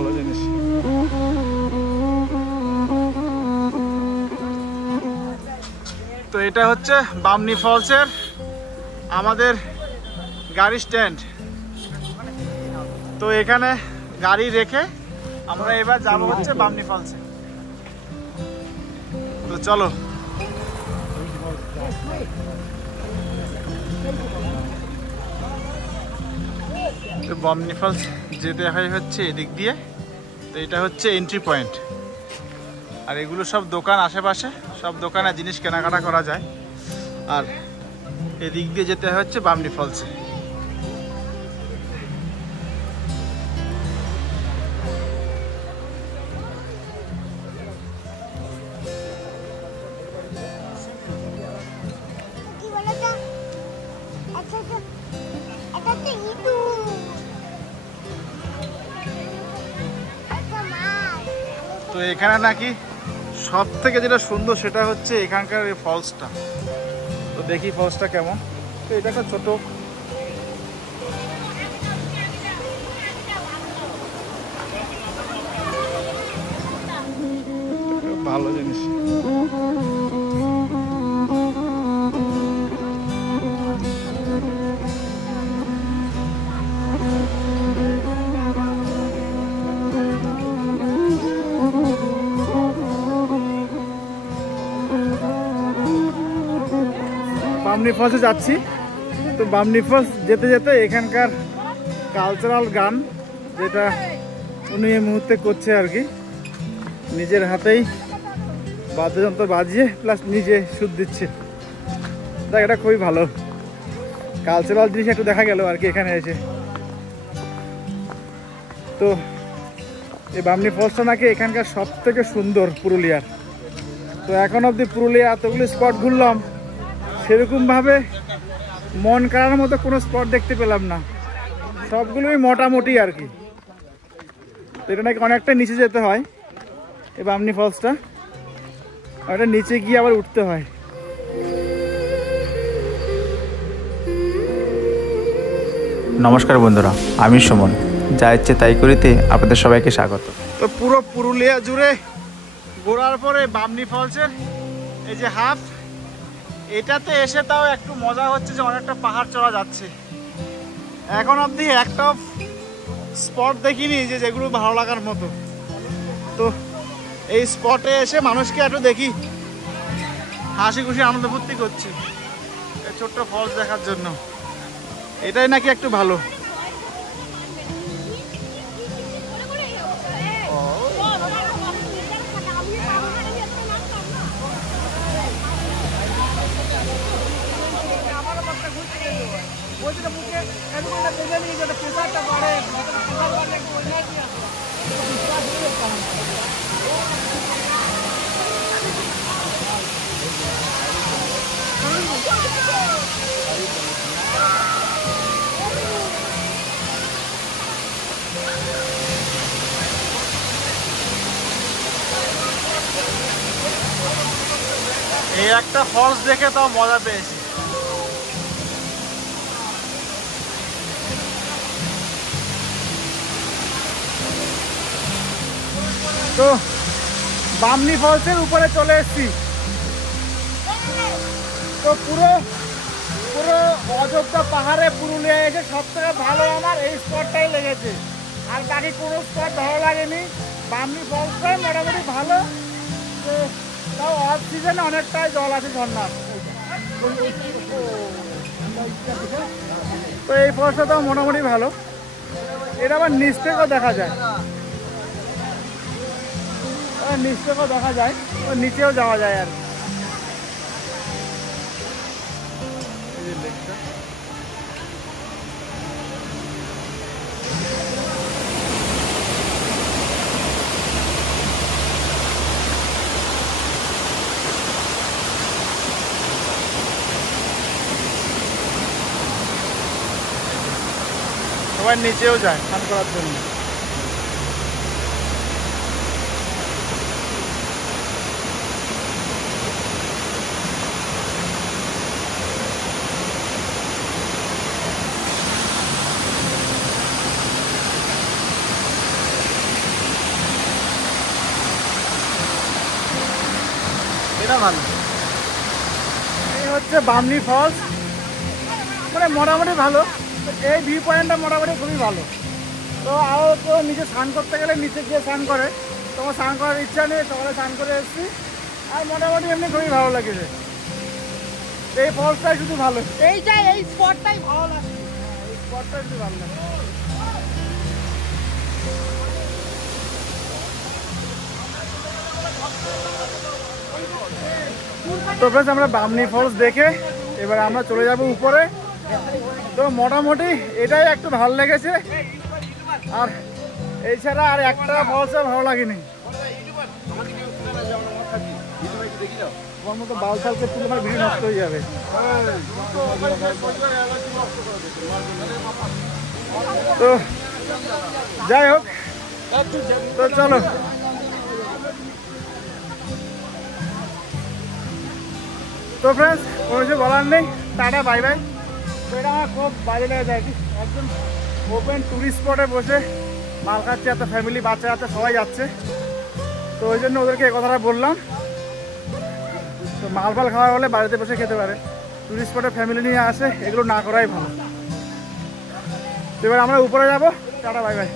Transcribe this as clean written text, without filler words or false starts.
ভালো জিনিস। তো এটা হচ্ছে বামনি ফলসের আমাদের গাড়ি স্ট্যান্ড। তো এখানে গাড়ি রেখে আমরা এবার যাব হচ্ছে বামনি ফলসে। তো চলো। তো বামনি ফলস যেতে হয় হচ্ছে এদিক দিয়ে। তো এটা হচ্ছে এন্ট্রি পয়েন্ট, আর এগুলো সব দোকান, আশেপাশে সব দোকানে জিনিস কেনাকাটা করা যায়। আর এদিক দিয়ে যেতে হচ্ছে বামনি ফলসে। তো এখানে নাকি সব থেকে যেটা সুন্দর সেটা হচ্ছে এখানকার এই ফলসটা। তো দেখি ফলসটা কেমন। তো এটা একটা ছোট, ভালো জিনিস। বামনি ফলসে যাচ্ছি। তো বামনি ফলস যেতে যেতে এখানকার কালচারাল গান, যেটা উনি এই মুহূর্তে করছে আর কি, নিজের হাতেই বাদ্যযন্ত্র বাজিয়ে প্লাস নিজে সুর দিচ্ছে। দেখ, এটা খুবই ভালো কালচারাল জিনিস একটু দেখা গেল আর কি এখানে এসে। তো এই বামনি ফলসটা নাকি এখানকার সব থেকে সুন্দর পুরুলিয়ার। তো এখন অবধি পুরুলিয়া এতগুলি স্পট ঘুরলাম, সেরকমভাবে মন কাড়ার মতো কোনো স্পট দেখতে পেলাম না, সবগুলোই মোটামুটি আর কি। তো এটা নাকি অনেকটা নিচে যেতে হয় এই বামনি ফলসটা, ওটা নিচে গিয়ে আবার উঠতে হয়। নমস্কার বন্ধুরা, আমি সুমন, যা ইচ্ছে তাই করিতে আপনাদের সবাইকে স্বাগত। তো পুরো পুরুলিয়া জুড়ে ঘোরার পরে বামনি ফলসের এই যে হাফ, এটাতে এসে তাও একটু মজা হচ্ছে যে অনেকটা পাহাড় চড়া যাচ্ছে। এখন অবধি একটা স্পট দেখিনি যে যেগুলো ভালো লাগার মতো। তো এই স্পটে এসে মানুষকে একটু দেখি হাসি খুশি আনন্দ ফুর্তি করছে এই ছোট্ট ফলস দেখার জন্য। এটাই নাকি একটু ভালো। এই একটা ফলস দেখে তাও মজা পেয়েছি। তো বামনি ফলসের উপরে চলে এসেছি। তো পুরো অযোধ্যা পাহাড়ে পুরুলিয়া এসে সব থেকে ভালো আমার এই স্পটটাই লেগেছে, আর বাকি কোনো স্পট ভালো লাগেনি। বামনি ফলসটাই মোটামুটি ভালো। তো তাও অফ সিজনে অনেকটাই জল আছে ঝর্ণার। তো এই ফলসটা তাও মোটামুটি ভালো। এটা আবার নিচ থেকেও দেখা যায়, নিচ থেকেও দেখা যায়, নিচেও যাওয়া যায় আর সবাই নিচেও যায় স্নান করার জন্য। এটা ভালো। এই হচ্ছে বামনি ফলস, মানে মোটামুটি ভালো। এই ভিউ পয়েন্টটা মোটামুটি খুবই ভালো। তো আরও তো নিচে স্নান করতে গেলে নিচে গিয়ে স্নান করে, তোমার স্নান করার ইচ্ছা নেই, সকালে স্নান করে এসেছি। আর মোটামুটি এমনি খুবই ভালো লাগছে। এই ফলসটাই শুধু ভালো, এই স্পটটাই ভালো লাগে, এই স্পটটাই শুধু ভালো লাগে। তো ফ্রেন্ডস, আমরা বামনি ফলস দেখে এবার আমরা চলে যাব উপরে। তো মোটামুটি এটাই একটু ভালো লেগেছে, আর এছাড়া আর একটা ফলসও ভালো লাগেনি। আমার মতো বাল সালকে তুলে আমার ভিড় নষ্ট হয়ে যাবে। তো যাই হোক, তো চলো। তো ফ্রেন্ডস, কোনো কিছু বলার নেই, টাটা বাই বাই। তো এটা আমার খুব বাজে লেগেছে আর কি, একদম ওপেন টুরিস্ট স্পটে বসে মাল খাচ্ছে, এত ফ্যামিলি বাচ্চা কাচ্চা সবাই যাচ্ছে। তো ওই জন্য ওদেরকে এই কথাটা বললাম। তো মাল ফাল খাওয়া হলে বাড়িতে বসে খেতে পারে, টুরিস্ট স্পটে ফ্যামিলি নিয়ে আসে, এগুলো না করাই ভালো। তো এবার আমরা উপরে যাবো, টাটা বাই বাই।